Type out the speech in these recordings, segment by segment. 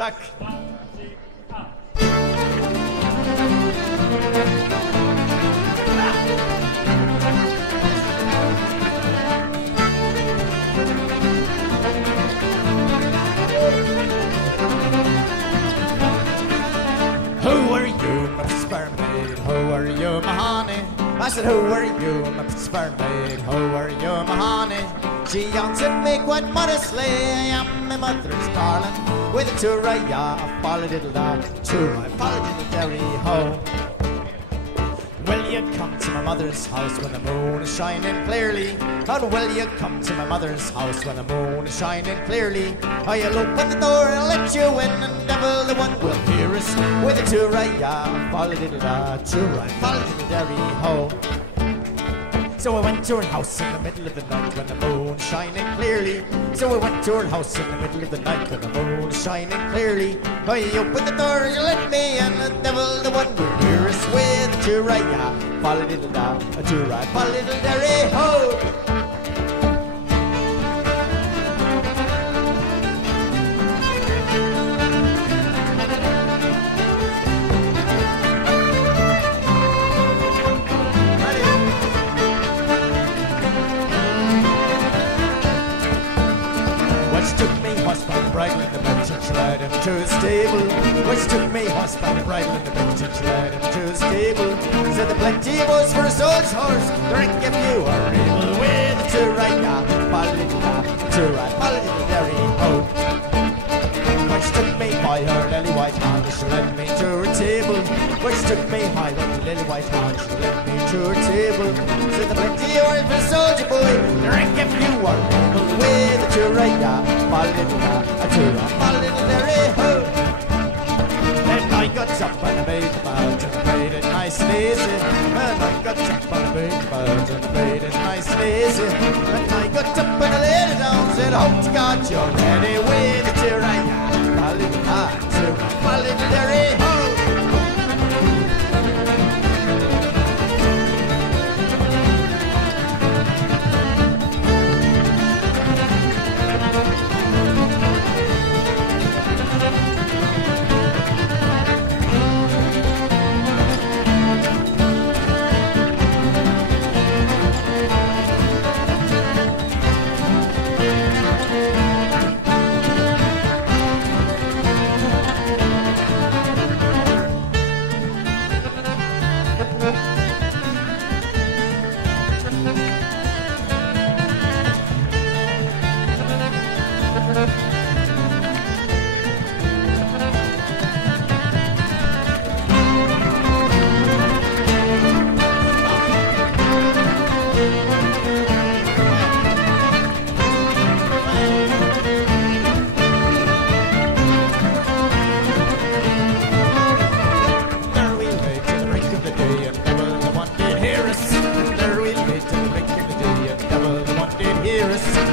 tack. Who are you, my sperm maid? Who are you, my honey? I said, who are you, my sperm maid? Who are you, my honey? She answered me quite modestly, I am my mother's darling. With a tooraya, a folly-diddle-da, tooraya, folly-diddle-derry-ho. Will you come to my mother's house when the moon is shining clearly? And will you come to my mother's house when the moon is shining clearly? I'll open the door and let you in, and devil the one will hear us with a tooraya, folly-diddle-da, tooraya, folly-diddle-derry-ho. So I went to her house in the middle of the night when the moon was shining clearly. So I went to her house in the middle of the night when the moon was shining clearly. I opened the door and you let me in, and the devil the one will hear us with a tooraya, folly-diddle-da, a tooraya, folly-diddle-derry-ho. Bridle in the bench and she led him to his stable. Which took me horse by the bridle in the bench and she led him to his stable. Said the plenty was for a soldier's horse, drink if you are able. With a tooraya, folly-diddle-da, tooraya, folly-diddle-derry-ho. Which took me by her lily white hand and she led me to her table. Which took me by her lily white hand and she led me to her table. Said the plenty was for a soldier boy, drink if you are able. With a tooraya, folly-diddle-da, a tooraya, folly-diddle-derry-ho. Then I got up and I made the mud and I made it nice and easy. And I got up and I made the mud and I made it nice and easy. And I got up and I laid it down, said, hope to God you're ready with a tooraya, folly-diddle-da, tooraya, folly-diddle-derry-ho.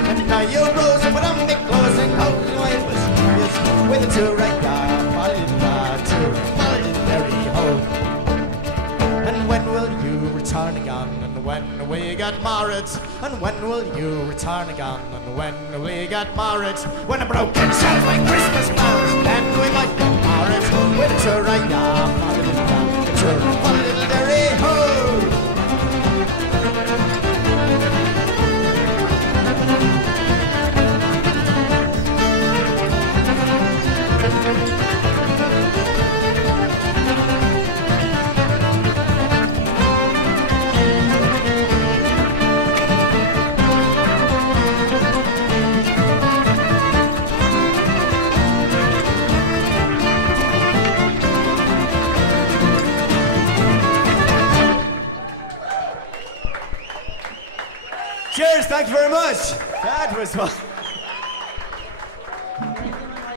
And now you rose and put on me clothes and coat and I was furious with a tooraya, folly-diddle-da, tooraya, folly-diddle-derry-ho. And when will you return again? And when we get married? And when will you return again? And when we get married? When a broken shells like Christmas bells, then we might get married with a tooraya, folly-diddle-da, tooraya, folly-diddle-derry-ho. Cheers, thank you very much. That was fun.